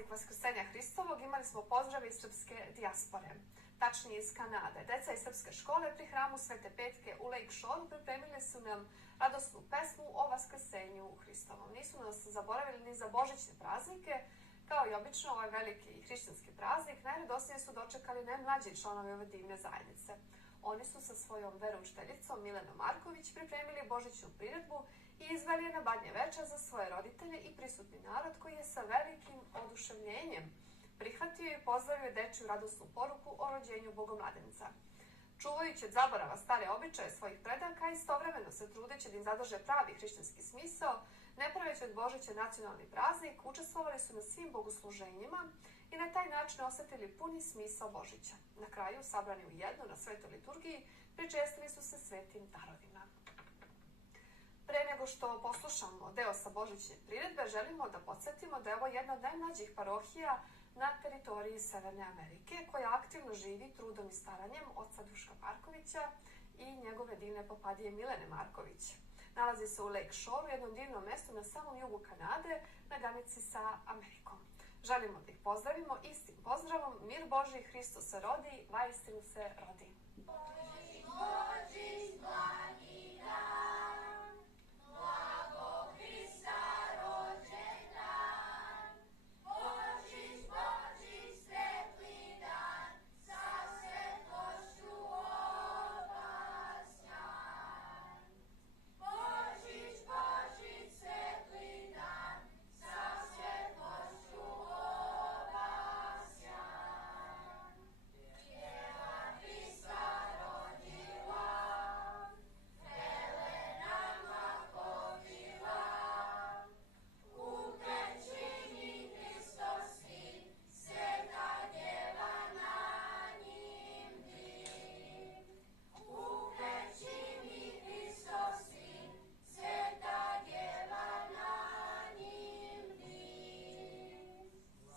praznik Vaskrsenja Hristovog imali smo pozdrave iz srpske dijaspore, tačnije iz Kanade. Deca iz srpske škole pri hramu Svete Petke u Lake Shoreu pripremili su nam radosnu pesmu o Vaskrsenju Hristovom. Nisu nas zaboravili ni za božićne praznike. Kao i obično, ovaj veliki hrišćanski praznik najradosnije su dočekali najmlađi članovi ove divne zajednice. Oni su sa svojom veroučiteljicom Milenom Marković pripremili božićnu priredbu i izveli je na Badnje veče za svoje roditelje i prisutni narod koji je sa velikim oduševljenjem prihvatio i pozdravio dečju radosnu poruku o rođenju Bogomladenca. Čuvajući od zaborava stare običaje svojih predaka, istovremeno se trudeći da im zadrže pravi hrišćanski smisao, ne praveći od Božića nacionalni praznik, učestvovali su na svim bogosluženjima i na taj način osetili puni smisao Božića. Na kraju, sabrani u jedno na svetoj liturgiji, pričestili su se svetim darovima. Pre nego što poslušamo deo sa božićne priredbe, želimo da podsjetimo da je ovo jedna od najmlađih parohija na teritoriji Severne Amerike, koja aktivno živi trudom i staranjem oca Duška Markovića i njegove divne popadije Milene Marković. Nalazi se u Lake Shoreu, jednom divnom mestu na samom jugu Kanade, na granici sa Amerikom. Želimo da ih pozdravimo istim pozdravom: mir Božji, Hristos se rodi, vaistinu se rodi. Božić, Božić, blagi dan, blago Hrista rođendan. Božić, Božić, svetli dan, sa svetlošću obasjan. Božić, Božić, svetli dan, sa svetlošću obasjan. Djeva Hrista rodila, pelenama povila, u pećini Hristosti, sveta djeva na njim bdi. U pećini Hristosti, sveta djeva na njim bdi.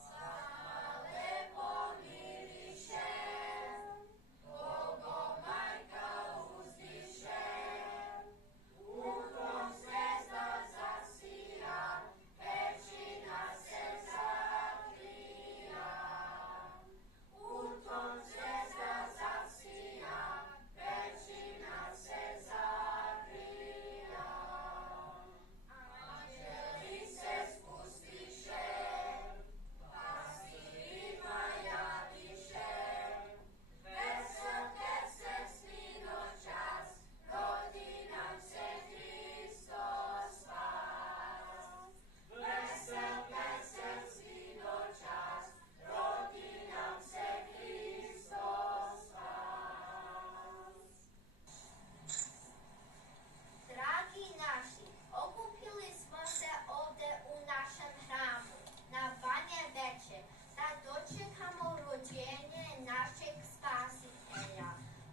Sama lepo miriše, Bogomajka uzdiše, u tom zvezda zasija, pećina se zakrija. U tom zvezda zasija, pećina se zakrija. Anđeli se spustiše, pastirima javiše, veselke se sinoćas, rodi nam se Hristos spas. Veselke se sinoćas, rodi nam se Hristos spas. Dragi naši, okupili smo se ovde u našem hramu, na Banje veče, da dočekamo rođenje našeg Spasitelja,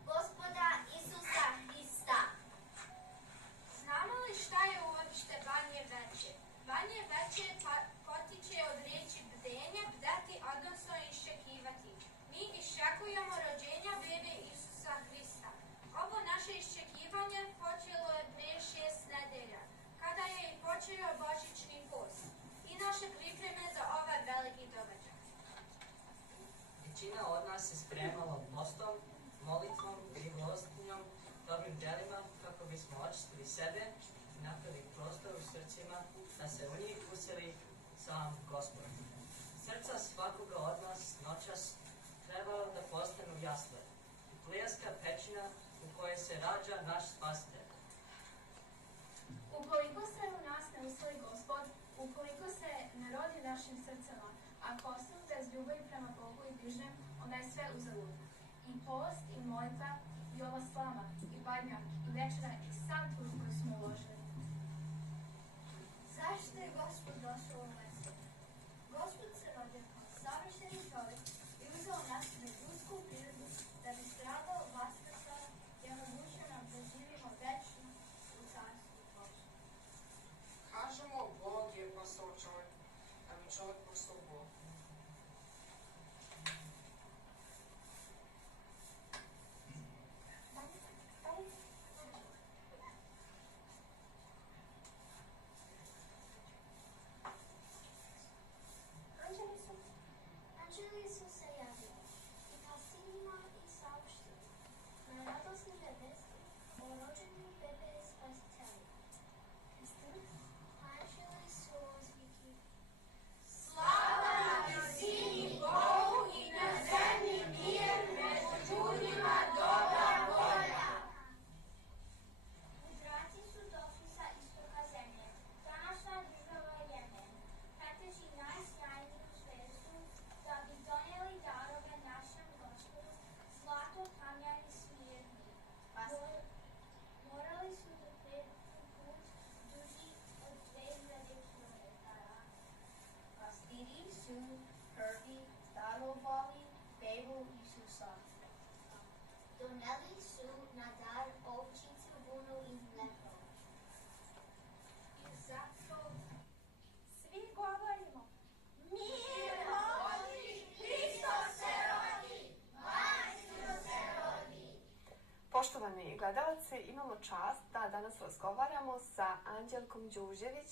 Gospoda Isusa Hrista. Znamo li šta je uopšte Banje veče? Banje veče potiče od riječi bdenja, bdeti, odnosno iščekivati. Mi iščekujemo rođenja bebe Isusa Hrista. Ovo naše iščekivanje počelo je pre 6 nedelja, kada je i počeo božićni post i naše pripreme za ovaj veliki događaj. Većina od nas se spremala postom, molitvom, milostinjom, dobrim djelima, kako bismo očistili sebe i napravili prostor u srcima da se u njih useli sam Gospod. Srca svakoga od nas noćas trebalo da postanu jasle i plijaska pećina u kojoj se rađa naš Spasitelj. Ukoliko se u nas ne usvoji Gospod, ukoliko se ne rodi našim srcama, ako ostanu bez ljubavi prema Bogu i bližnjem, onda je sve uzalud. I post, i molitva, i ova slama, i badnjak, i večera, i sam trud koji smo uložili. Zašto je Gospod došao u ovaj svijet? Gospod se rodio kao savršeni čovjek i uzeo nas na ljudsku prirodu da bi stradao, vaskrsao i omogućio nam da živimo večno u carstvu Božjem. Kažemo, Bog je postao čovjek, da bi čovjek postao Bog. Jehu Isusa. Doneli su na dar ovčicu, vunu i mleko. I zato svi govorimo mir Rodi, Hristos se rodi, Majstru se rodi. Poštovani gledalci, imamo čast da danas razgovaramo sa Anđelkom Đužević,